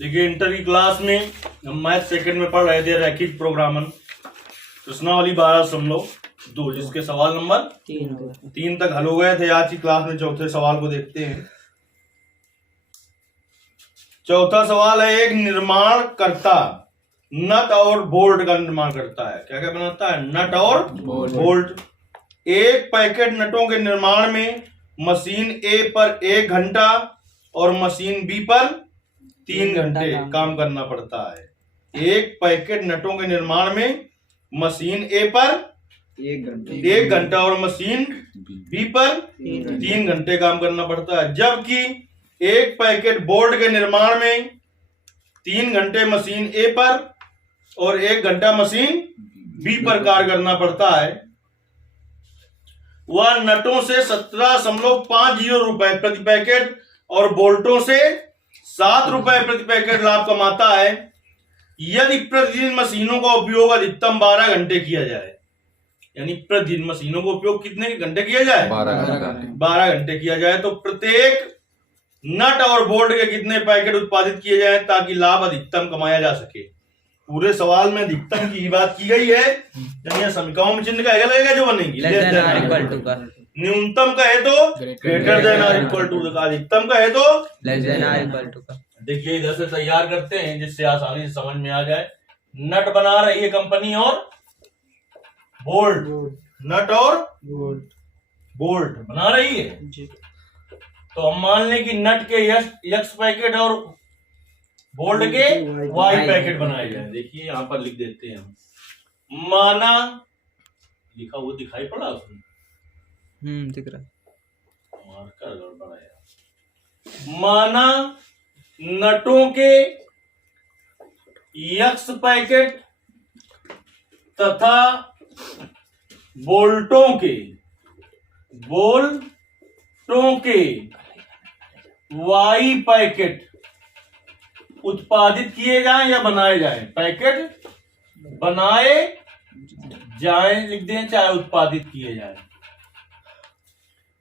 देखिए इंटर की क्लास में हम मैथ सेकंड में पढ़ रहे थे रैखिक प्रोग्रामन प्रश्नावली 12.2 जिसके सवाल नंबर 3 तक हल हो गए थे। आज की क्लास में चौथे सवाल को देखते हैं। चौथा सवाल है, एक निर्माण करता नट और बोल्ट का निर्माण करता है। क्या क्या बनाता है? नट और बोल्ट। एक पैकेट नटों के निर्माण में मशीन ए पर 1 घंटा और मशीन बी पर 3 घंटे काम करना पड़ता है। एक पैकेट नटों के निर्माण में मशीन ए पर 1 घंटा और मशीन बी पर 3 घंटे काम करना पड़ता है, जबकि एक पैकेट बोल्ट के निर्माण में 3 घंटे मशीन ए पर और 1 घंटा मशीन बी पर कार्य करना पड़ता है। वह नटों से 17.50 रुपए प्रति पैकेट और बोल्टों से 7 रुपए प्रति पैकेट लाभ कमाता है यदि प्रतिदिन मशीनों का उपयोग अधिकतम 12 घंटे किया जाए। यानी प्रतिदिन मशीनों का उपयोग कितने घंटे किया जाए? 12 घंटे किया जाए। तो प्रत्येक नट और बोल्ट के कितने पैकेट उत्पादित किए जाए ताकि लाभ अधिकतम कमाया जा सके। पूरे सवाल में अधिकतम की बात की गई है। यानी समीकरणों में चिन्ह का लगेगा जो बनेगी न्यूनतम कहे तो ग्रेटर देन और इक्वल टू का, अधिकतम कहे तो लेस देन और इक्वल टू का। देखिए इधर से तैयार करते हैं जिससे आसानी से समझ में आ जाए। नट बना रही है कंपनी और बोल्ट, नट और बोल्ट बना रही है। तो हम मान लें कि नट के एक्स पैकेट और बोल्ट के वाई पैकेट बनाए जाए। देखिए यहाँ पर लिख देते हैं हम। माना लिखा वो दिखाई पड़ा उसमें? दिख रहा मार्कर गड़बड़ है। माना नटों के एक्स पैकेट तथा बोल्टों के वाई पैकेट उत्पादित किए जाएं या बनाए जाएं। पैकेट बनाए जाएं लिख दें, चाहे उत्पादित किए जाएं।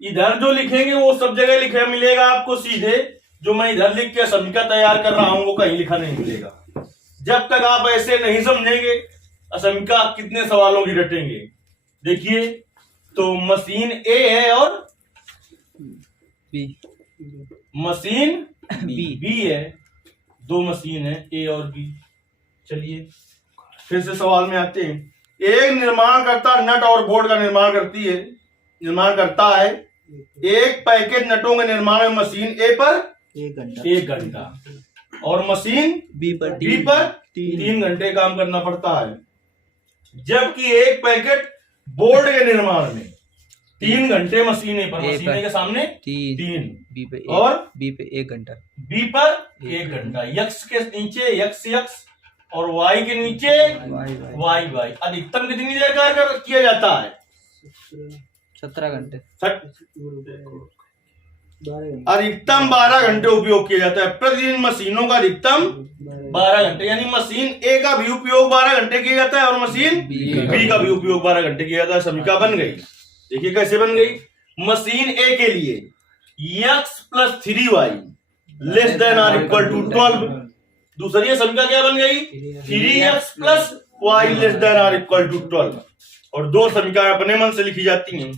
इधर जो लिखेंगे वो सब जगह लिखे मिलेगा आपको सीधे। जो मैं इधर लिख के समीकरण तैयार कर रहा हूं वो कहीं लिखा नहीं मिलेगा। जब तक आप ऐसे नहीं समझेंगे असमीका कितने सवालों की रटेंगे। देखिए तो मशीन ए है और बी, मशीन बी है। 2 मशीन है ए और बी। चलिए फिर से सवाल में आते हैं। एक निर्माणकर्ता नट और बोल्ट का निर्माण करता है। एक पैकेट नटों के निर्माण में मशीन ए पर 1 घंटा और मशीन बी पर 3 घंटे काम करना पड़ता है, जबकि एक पैकेट बोल्ट के निर्माण में 3 घंटे मशीन ए पर, मशीन के सामने 3 बी पे और बी पे 1 घंटा, बी पर 1 घंटा। यक्स के नीचे यक्स और वाई के नीचे वाई। अधिकतम कितनी देर कार्य किया जाता है? 17 घंटे। अधिकतम 12 घंटे उपयोग किया जाता है। प्रतिदिन मशीनों का अधिकतम 12 घंटे, यानी मशीन ए का भी उपयोग 12 घंटे किया जाता है और मशीन बी का भी उपयोग 12 घंटे किया जाता है। समीका बन गई। देखिए कैसे बन गई। मशीन ए के लिए x + 3y लेस देन और इक्वल टू 12। दूसरी समीका क्या बन गई? 3x + y लेस देन और इक्वल टू 12। और 2 समीकरण अपने मन से लिखी जाती हैं।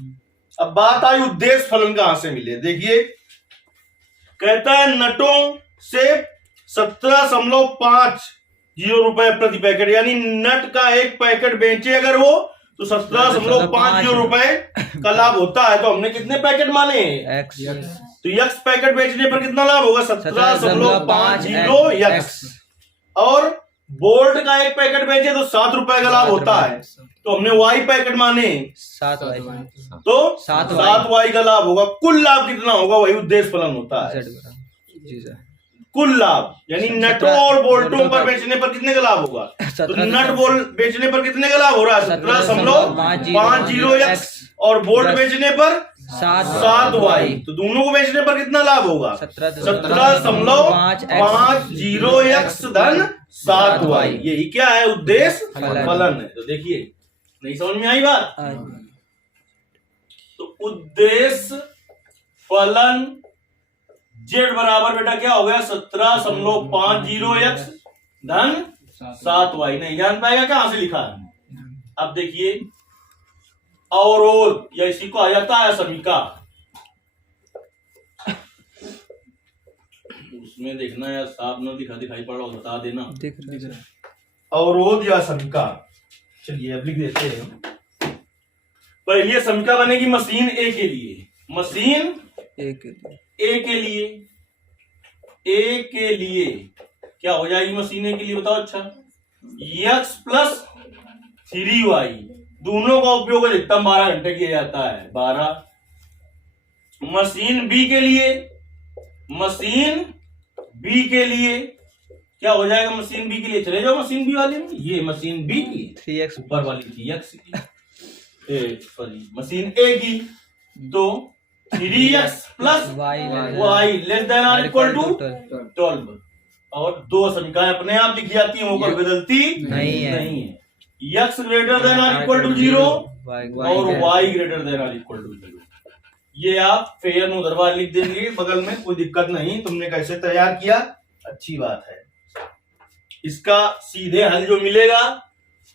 अब बात आई उद्देश्य फलन कहां से मिले। देखिए कहता है नटों से 17.50 रुपए प्रति पैकेट, यानी नट का एक पैकेट बेचे अगर वो तो 17.50 रुपए का लाभ होता है। तो हमने कितने पैकेट माने? तो यक्स पैकेट बेचने पर कितना लाभ होगा? 17.50 यक्स। और बोल्ट का एक पैकेट बेचे तो 7 रुपए का लाभ होता है। तो हमने वाई पैकेट माने 7 वाई, तो 7 वाई का लाभ होगा। कुल लाभ कितना होगा? वही उद्देश्य फलन होता है। कुल लाभ यानी नटों और बोल्टों पर बेचने पर कितने का लाभ होगा? तो नट बोल्ट बेचने पर कितने का लाभ हो रहा है? 17.50 यक्स और बोल्ट बेचने पर 7 वाई। तो दोनों को बेचने पर कितना लाभ होगा? 17.50 यक्स धन 7 वाई। यही क्या है? उद्देश्य फलन है। तो देखिए नहीं समझ में आई बात? तो उद्देश्य फलन जेड बराबर बेटा क्या हो गया 17.50x धन 7y। नहीं जान पाएगा कहां से लिखा है। अब देखिए अवरोध या इसी को आ जाता है समीका, उसमें देखना यार साफ न दिखाई पड़ रहा हो बता देना। दिख रहा है। अवरोध या समीका, चलिए अब लिख देते हैं। पहले समीका बनेगी मशीन ए के लिए, मशीन एक ए के लिए क्या हो जाएगी मशीन ए के लिए बताओ। अच्छा x प्लस 3y दोनों का उपयोग अधिकतम 12 घंटे किया जाता है 12। मशीन बी के लिए क्या हो जाएगा। मशीन बी के लिए चले जाओ मशीन बी वाले में, ये मशीन बी की 3x ऊपर वाली थी x की सॉरी मशीन ए की, तो 3x plus y less than और इक्वल टू 12। और दो समीकरण अपने आप लिखी जाती है, वो कोई बदलती नहीं है। x ग्रेटर देन और इक्वल टू 0 और y ग्रेटर देन और इक्वल टू 0। ये आप फेयर नो दरबार लिख देंगे बगल में, कोई दिक्कत नहीं। तुमने कैसे तैयार किया, अच्छी बात है। इसका सीधे हल जो मिलेगा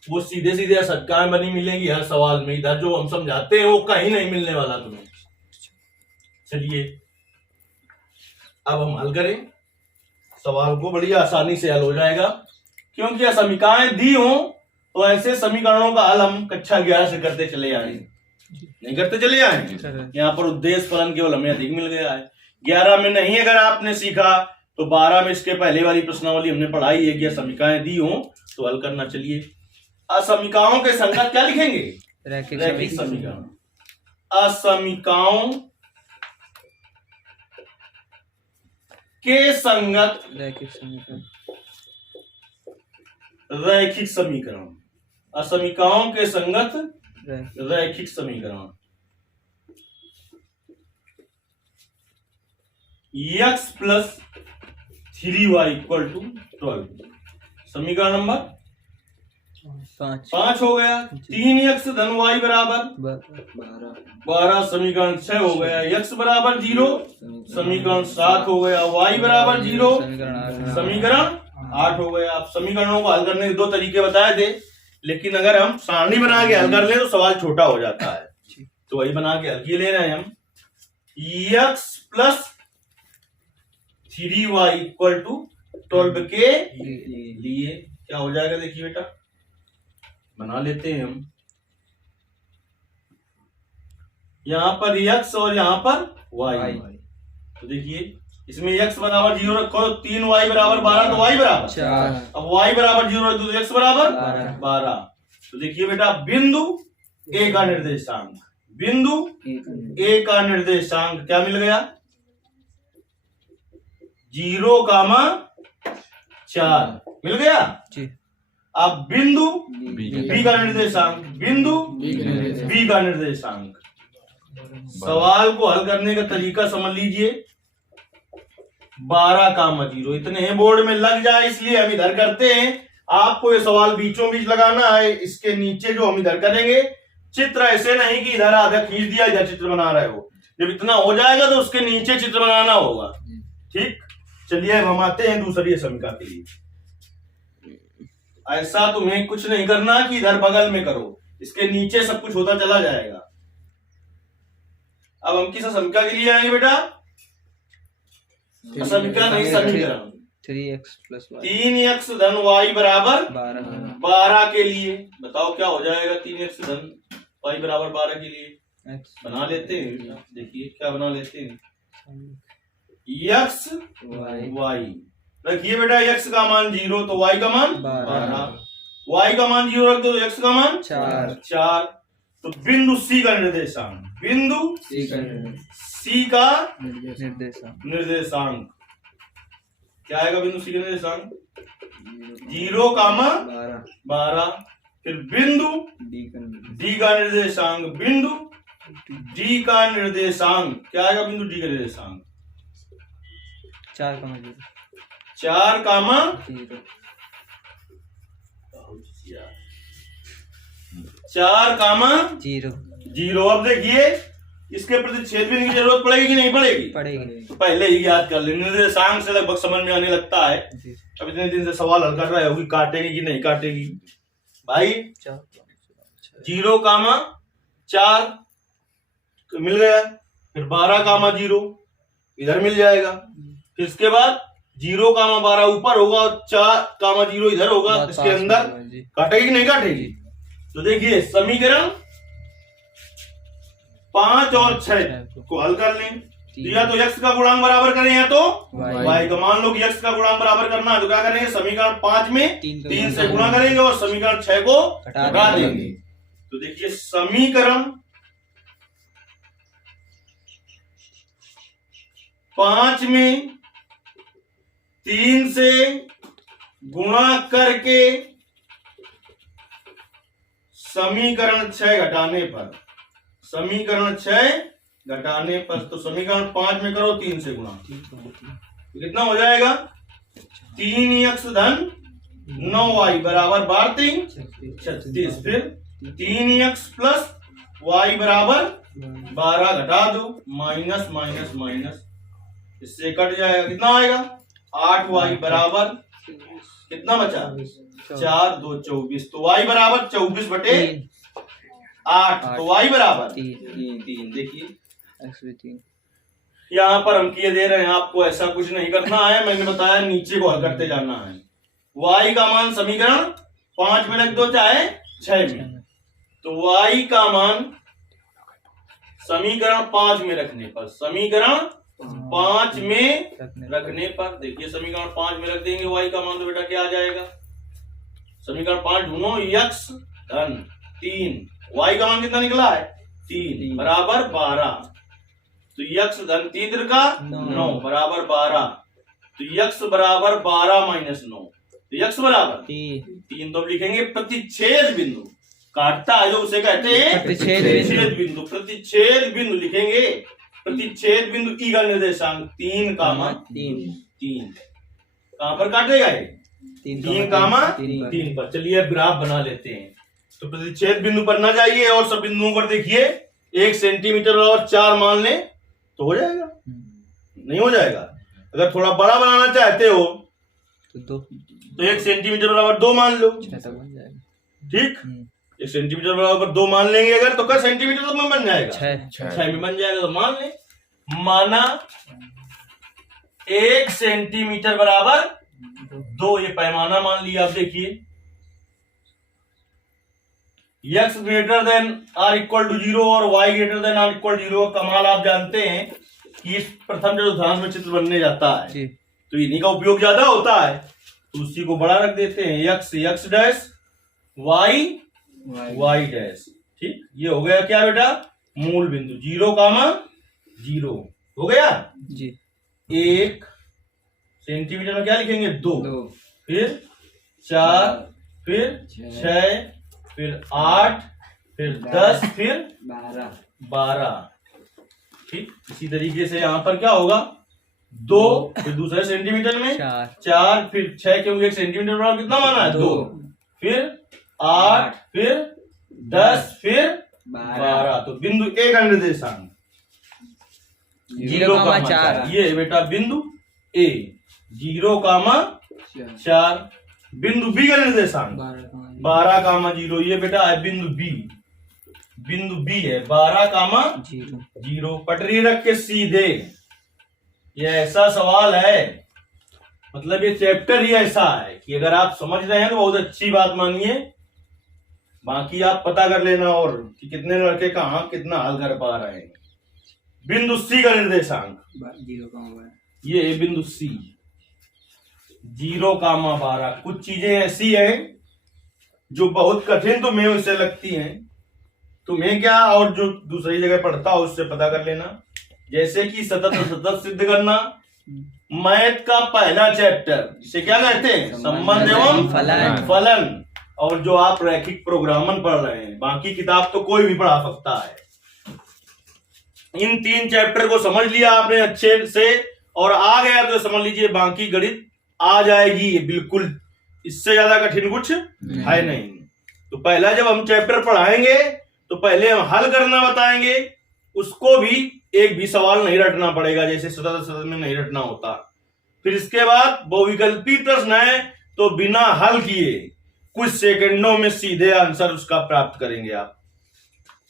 वो सीधे सटकाएं बनी मिलेंगी हर सवाल में। इधर जो हम समझाते हैं वो कहीं नहीं मिलने वाला तुम्हें। चलिए अब हम हल करें सवाल को, बड़ी आसानी से हल हो जाएगा क्योंकि समीकरण दी हो तो ऐसे समीकरणों का हल हम कक्षा 11 से करते चले आएंगे, नहीं करते चले आएंगे। यहाँ पर उद्देश्य फलन केवल हमें अधिक मिल गया है। 11 में नहीं अगर आपने सीखा तो 12 में इसके पहले वाली प्रश्नावली हमने पढ़ाई है कि समीकरण दी हो तो हल करना। चलिए असमीकरणों के संगत क्या लिखेंगे, रैखिक समीकरण। असमीकरणों के संगत रैखिक समीकरण, असमीकरणों के संगत रैखिक समीकरण। x plus 3y equal to 12 समीकरण नंबर 5 हो गया। 3x धन y बराबर 12 समीकरण 6 हो गया। x बराबर 0 समीकरण 7 हो गया। y बराबर 0 समीकरण 8 हो गया। आप समीकरणों को हल करने के दो तरीके बताए थे, लेकिन अगर हम सारणी बना के हल कर लें तो सवाल छोटा हो जाता है, तो वही बना के हल किए ले रहे हैं हम। x plus 3y equal to 12 के लिए क्या हो जाएगा, देखिए बेटा बना लेते हैं हम। यहां पर x और यहां पर y, तो देखिए इसमें x बराबर 0 रखो, 3y बराबर 12 तो y बराबर 4। अब y बराबर 0 रख दो तो x बराबर 12। तो देखिए बेटा बिंदु a का निर्देशांक, बिंदु a का निर्देशांक क्या मिल गया 0,4 मिल गया। अब बिंदु b का निर्देशांक, बिंदु b का निर्देशांक। सवाल को हल करने का तरीका समझ लीजिए। 12,0 इतने हैं, बोर्ड में लग जाए इसलिए हम इधर करते हैं। आपको ये सवाल बीचों बीच लगाना है। इसके नीचे जो हम इधर करेंगे चित्र ऐसे नहीं कि इधर आधा खींच दिया इधर चित्र बना रहे हो। जब इतना हो जाएगा तो उसके नीचे चित्र बनाना होगा, ठीक। चलिए अब हम आते हैं दूसरी समीकरण के लिए। ऐसा तुम्हें कुछ नहीं करना कि इधर बगल में करो, इसके नीचे सब कुछ होता चला जाएगा। अब हम किस समीकरण के लिए आएंगे बेटा, समीकरण नहीं समीकरण 3x धन y बराबर 12 के लिए। बताओ क्या हो जाएगा 3x धन y बराबर 12 के लिए। बना लेते हैं, देखिए क्या बना लेते हैं। x y रखिए बेटा, x का मान 0 तो y का मान 12, y का मान 0 रख दो तो x का मान 4। तो बिंदु C का निर्देशांक, बिंदु C का निर्देशांक क्या आएगा, बिंदु C का निर्देशांक 0,12। फिर बिंदु D का निर्देशांक, बिंदु D का निर्देशांक क्या आएगा, बिंदु D का निर्देशांक 4,0 4,0। अब देखिए इसके प्रतिच्छेद बिंदु की जरूरत पड़ेगी कि नहीं पड़ेगी? पड़ेगी। तो पहले ही याद कर लेने, निर्देशांक से लगभग समझ में आने लगता है। जी। अब इतने दिन से सवाल हल कर रहे होगी काटेगी कि नहीं काटेगी भाई। 0,4 तो मिल गया, फिर 12,0 इधर मिल जाएगा, फिर इसके बाद 0,12 ऊपर होगा और 4,0 इधर होगा, इसके अंदर काटेगी कि नहीं काटेगी? तो देखिए समीकरण 5 और 6 को हल कर लें। या तो x का गुणांक बराबर करें या तो y का। मान लो कि x का गुणांक बराबर करना है तो क्या करेंगे, समीकरण 5 में 3 से गुणा करेंगे और समीकरण 6 को घटा देंगे। तो देखिए समीकरण 5 में 3 से गुणा करके समीकरण 6 घटाने पर, समीकरण 6 घटाने पर, तो समीकरण 5 में करो 3 से गुणा, तो कितना हो जाएगा 3x धन 9y बराबर 12 36, फिर 3x प्लस y बराबर 12 घटा दो, माइनस माइनस माइनस, इससे कट जाएगा, कितना आएगा 8y बराबर कितना बचा 4 2 24, तो y बराबर 24 बटे 8, तो y बराबर 3। देखिए यहाँ पर हम किए दे रहे हैं, आपको ऐसा कुछ नहीं करना है, मैंने बताया नीचे को हल करते जाना है। y का मान समीकरण 5 में रख दो चाहे 6 में, तो y का मान समीकरण 5 में रखने पर, समीकरण 5 में रखने पर देखिए समीकरण 5 में रख देंगे y का मान, तो बेटा क्या आ जाएगा, समीकरण 5 ढूंढो, x धन 3, y का मान कितना निकला है 3 बराबर 12, तो x धन 3 का 9 बराबर 12, तो x बराबर 12 माइनस 9, तो x बराबर 3। तो अब लिखेंगे प्रतिच्छेद बिंदु, काटता है जो उसे कहते हैं प्रतिच्छेद बिंदु। प्रतिच्छेद बिंदु लिखेंगे, प्रतिच्छेद बिंदु ई का निर्देशांक 3, 3 कहां पर काटेगा ये 3, पर। चलिए अब ग्राफ बना लेते हैं। तो प्रतिच्छेद बिंदु पर ना जाइए और सब बिंदुओं पर देखिए 1 सेंटीमीटर और 4 मान लें तो हो जाएगा, नहीं हो जाएगा। अगर थोड़ा बड़ा बनाना चाहते हो तो 1 सेंटीमीटर बराबर 2 मान लो, ठीक, 1 सेंटीमीटर बराबर 2 मान लेंगे अगर, तो क्या सेंटीमीटर तो में बन जाएगा 6 में बन जाएगा, तो मान ले, माना 1 सेंटीमीटर बराबर 2, ये पैमाना मान लिया। आप देखिए x greater than or equal to 0 और y greater than or equal 0 का कमाल आप जानते हैं कि इस प्रथम चतुर्थांश में चित्र बनने जाता है तो इन्हीं का उपयोग ज्यादा होता है, तो उसी को बड़ा रख देते हैं, x डैश y डैश, ठीक। ये हो गया क्या बेटा, मूल बिंदु 0,0 हो गया जी। 1 सेंटीमीटर में क्या लिखेंगे 2, फिर 4, फिर 6, फिर 8, फिर 10, फिर 12, ठीक। इसी तरीके से यहाँ पर क्या होगा 2, फिर दूसरे सेंटीमीटर में 4, फिर 6 क्योंकि 1 सेंटीमीटर बराबर कितना माना है 2, फिर 8, फिर 10, फिर 12, तो बिंदु ए का निर्देशांक 0,4, ये बेटा बिंदु ए 0,4। बिंदु बी का निर्देशांक 12,0, ये बेटा है बिंदु बी है 12,0। पटरी रख के सीधे, ये ऐसा सवाल है, मतलब ये चैप्टर ही ऐसा है कि अगर आप समझ रहे हैं तो बहुत अच्छी बात मानिए, बाकी आप पता कर लेना और कि कितने लड़के कहाँ कितना हल कर पा रहे हैं। बिंदु सी का निर्देशांक ये है बिंदु सी 0,12। कुछ चीजें ऐसी हैं जो बहुत कठिन तुम्हें उससे लगती हैं, तुम्हें क्या और जो दूसरी जगह पढ़ता हो उससे पता कर लेना, जैसे कि सतत सिद्ध करना, मैथ का पहला चैप्टर जिसे क्या कहते हैं संबंध एवं फलन, और जो आप रैखिक प्रोग्रामन पढ़ रहे हैं, बाकी किताब तो कोई भी पढ़ा सकता है। इन 3 चैप्टर को समझ लिया आपने अच्छे से और आ गया तो समझ लीजिए बाकी गणित आ जाएगी बिल्कुल, इससे ज्यादा कठिन कुछ है नहीं। तो पहला जब हम चैप्टर पढ़ाएंगे तो पहले हम हल करना बताएंगे, उसको भी एक भी सवाल नहीं रटना पड़ेगा, जैसे सतत सतत में नहीं रटना होता। फिर इसके बाद बहुविकल्पी प्रश्न है, तो बिना हल किए कुछ सेकंडों में सीधे आंसर उसका प्राप्त करेंगे आप।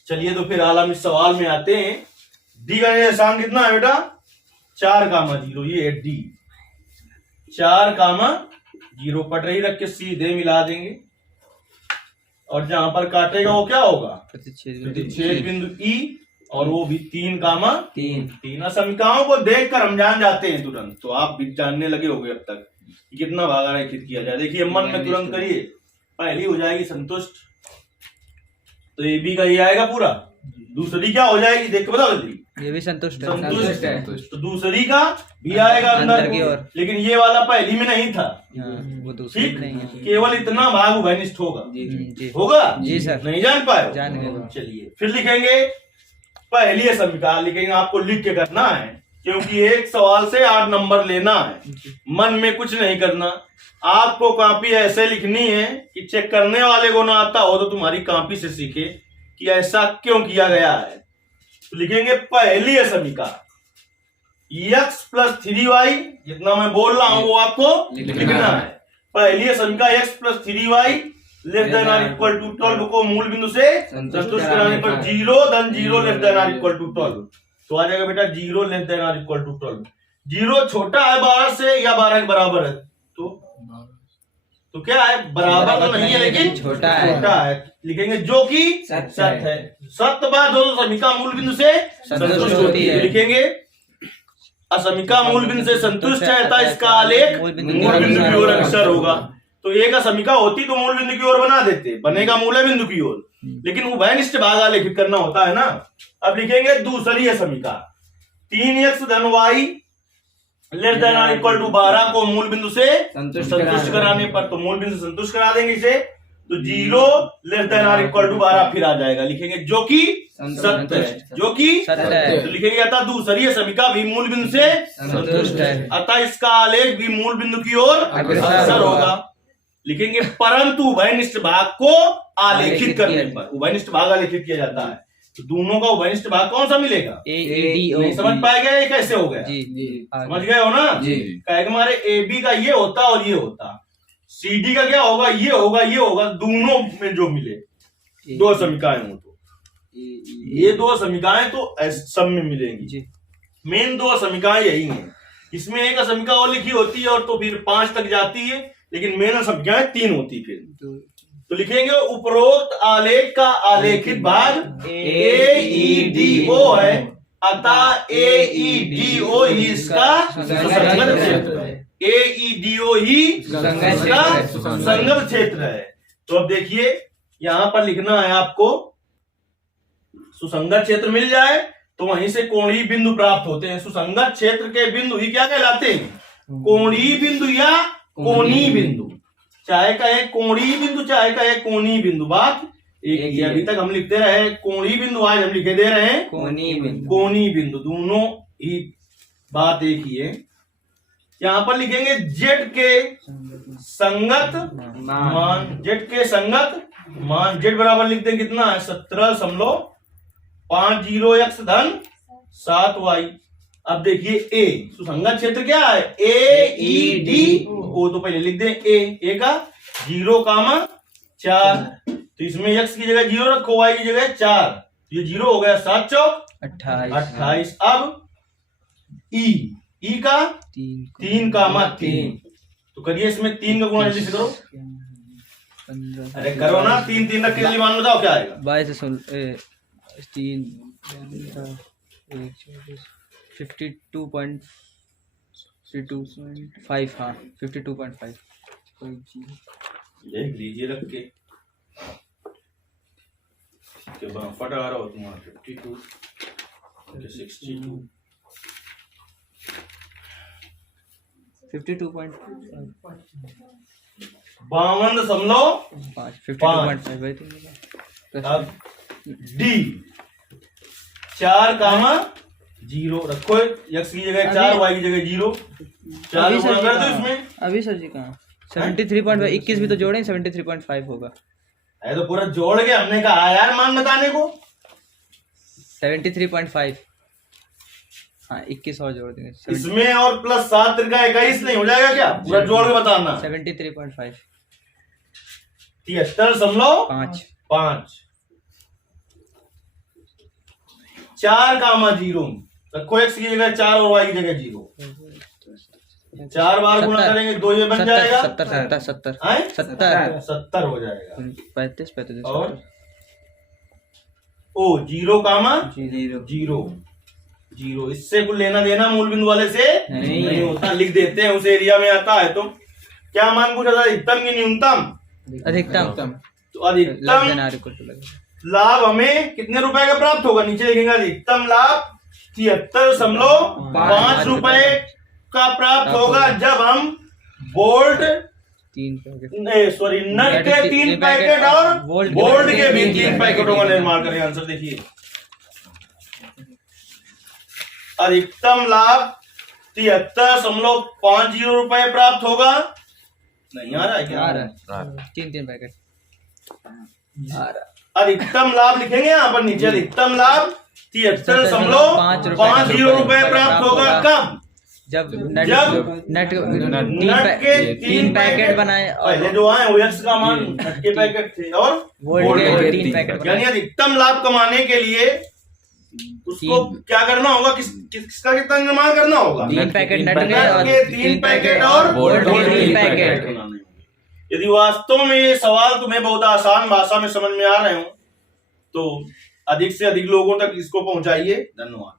चलिए तो फिर आलम इस सवाल में आते हैं। डी का निर्देशांक कितना है बेटा? 4,0, ये है डी। 4,0 पटरी रख के सीधे मिला देंगे, और जहां पर काटेगा वो क्या होगा? प्रतिच्छेद बिंदु ई, और वो भी 3,3। असमीकाओं को देखकर हम जान जाते हैं तुरंत, तो आप भी जानने लगे होंगे अब तक कि कितना भागारेखित किया जाए। देखिए मन में तुरंत करिए, पहली हो जाएगी संतुष्ट, तो ए बी का ये आएगा पूरा। दूसरी क्या हो जाएगी देख के बताओ जल्दी? ये भी संतुष्ट है। संतुष्ट है, तो दूसरी का भी आएगा अंदर की ओर, लेकिन ये वाला पहली में नहीं था। वो दूसरी ठीक, नहीं है। केवल इतना भाग उभयनिष्ठ होगा। जी होगा जी सर। नहीं जान पाए? जान गए। चलिए फिर लिखेंगे पहली समीकरण, लिखेंगे आपको लिख के करना है, क्योंकि एक सवाल से 8 नंबर लेना है, मन में कुछ नहीं करना। आपको कॉपी ऐसे लिखनी है कि चेक करने वाले को ना आता हो तो तुम्हारी कॉपी से सीखे कि ऐसा क्यों किया गया है। तो लिखेंगे पहली समीकरण x + 3y, जितना मैं बोल रहा हूं वो आपको लिखना है। पहली समीकरण x + 3y ≤ 12 को मूल बिंदु से संतुष्ट कराने पर 0 धन 0 ≤ 12, तो आ जाएगा बेटा 0 ≤ 12। 0 छोटा है 12 से या 12 के बराबर है? तो क्या है? बराबर तो नहीं है लेकिन छोटा है। लिखेंगे जो कि सत्य है। सत्य बात हो तो समीका मूल बिंदु से संतुष्ट होती है। लिखेंगे असमीका मूल बिंदु से संतुष्ट है, तो इसका आलेख मूल बिंदु की ओर अग्रसर होगा। तो एक असमीका होती तो मूल बिंदु की ओर बना देते, बनेगा मूल बिंदु की ओर, लेकिन उभयनिष्ठ भाग आलेखित करना होता है ना। अब लिखेंगे दूसरी समीका 3x धन y ≤ 12 को मूल बिंदु से संतुष्ट कराने पर, तो मूल बिंदु संतुष्ट करा देंगे इसे, तो 0 ≤ 12 फिर आ जाएगा। लिखेंगे जो कि सत्य है, जो कि सत्य है। तो लिखेंगे अतः दूसरी समीका भी मूल बिंदु से संतुष्ट है, अतः इसका आलेख भी मूल बिंदु की ओर अग्रसर होगा। लिखेंगे परंतु उभयनिष्ठ भाग को आलेखित करने पर, उभयनिष्ठ भाग आलेखित किया जाता है, तो दोनों का उभयनिष्ठ भाग कौन सा मिलेगा? नहीं समझ पाएगा ये कैसे हो गया? जी समझ गए हो ना? जी। कहेगा हमारे ए बी का ये होता और ये होता, सी डी का क्या होगा? ये होगा, ये होगा, दोनों में जो मिले दो समीकाएं हो, तो ये दो समीकाएं तो सब में मिलेंगी। मेन दो समीकाएं यही हैं। इसमें एक समीका और लिखी होती है और तो फिर 5 तक जाती है, लेकिन मेन समीकाएं 3 होती फिर। तो लिखेंगे उपरोक्त आलेख का आलेखित भाग AEDO है, अतः AEDO ही इसका सुसंगत क्षेत्र है। AEDO ही इसका सुसंगत क्षेत्र है। तो अब देखिए यहां पर लिखना है आपको, सुसंगत क्षेत्र मिल जाए तो वहीं से कोणीय बिंदु प्राप्त होते हैं। सुसंगत क्षेत्र के बिंदु ही क्या कहलाते हैं? कोणीय बिंदु या कोणीय बिंदु, चाहे कहे कोणीय बिंदु चाहे कहे कोणीय बिंदु, बात एक ही। अभी तक हम लिखते रहे कोणीय बिंदु, आज हम लिखे दे रहे हैं कोणीय बिंदु, दोनों ही बात एक ही है। यहां पर लिखेंगे जेड के संगत मान, जेड के संगत मान, जेड बराबर लिखते हैं कितना है? 17.50x धन 7y। अब देखिए ए सुसंगत क्षेत्र क्या है? AEDO, तो पहले लिख दें ए का 0,4, तो इसमें x की जगह 0 रखो, y की जगह 4, ये 0 हो गया, 7 चौक 28। अब ई का 3,3, तो करिए इसमें 3 का गुणा जल्दी से करो। अरे करो ना, 3 रख के जल्दी मान बताओ क्या आएगा? 52.5, हाँ 52.5 देख लीजिए रख के, फट आ रहा हो तुम्हारा 52 62 52.5 52.5। अब डी 4,0 रखो, x की जगह 4, y की जगह 0, 4 गुणा कर दो इसमें। अभी सर जी कहाँ 73.5, 21 भी तो जोड़े 73.5 होगा। तो पूरा जोड़ के हमने कहा यार मान बताने को, 73.5। हाँ 21 और जोड़ देंगे। इसमें और प्लस 7 त्रिका 21 नहीं हो जाएगा क्या? पूरा जोड़ के बताना। 73.5। 73.5। 4 कामा 0 रखो, x की जगह 4 और y की जगह 0। 4 बार गुणा करेंगे 2 ये बन जाएगा 70 हो जाएगा। 35 और ओ 0 कामा 0। इससे कुछ लेना देना मूल बिंदु वाले से नहीं होता। लिख देते हैं, उस एरिया में आता है। तो क्या मान पूछा था? अधिकतम की न्यूनतम? अधिकतम। तो अधिकतम लाभ हमें कितने रुपए का प्राप्त होगा? नीचे लिखेंगे अधिकतम लाभ 73.5 रुपए का प्राप्त होगा जब हम बोल्ट नट के 3 पैकेट और बोल्ट के भी 3 पैकेटों का निर्माण करें। आंसर देखिए, अधिकतम लाभ 73.50 रुपए प्राप्त होगा। नहीं आ रहा है क्या? आ रहा है। 3 पैकेट आ रहा। अधिकतम लाभ लिखेंगे यहाँ पर नीचे। अधिकतम लाभ 73.50 रुपए प्राप्त होगा कब? जब नट के 3 पैकेट बनाए। पहले जो आए OX का मान नट के पैकेट थे और बोल्ट के 3 पैकेट। यानी अधिकतम लाभ कमाने के लिए उसको क्या करना होगा? किसका कितना निर्माण करना होगा? 3 पैकेट नट के 3 पैकेट और बोल्ट के 3 पैकेट। यदि वास्तव में ये सवाल तुम्हें बहुत आसान भाषा में समझ में आ रहे हो तो अधिक से अधिक लोगों तक इसको पहुंचाइए। धन्यवाद।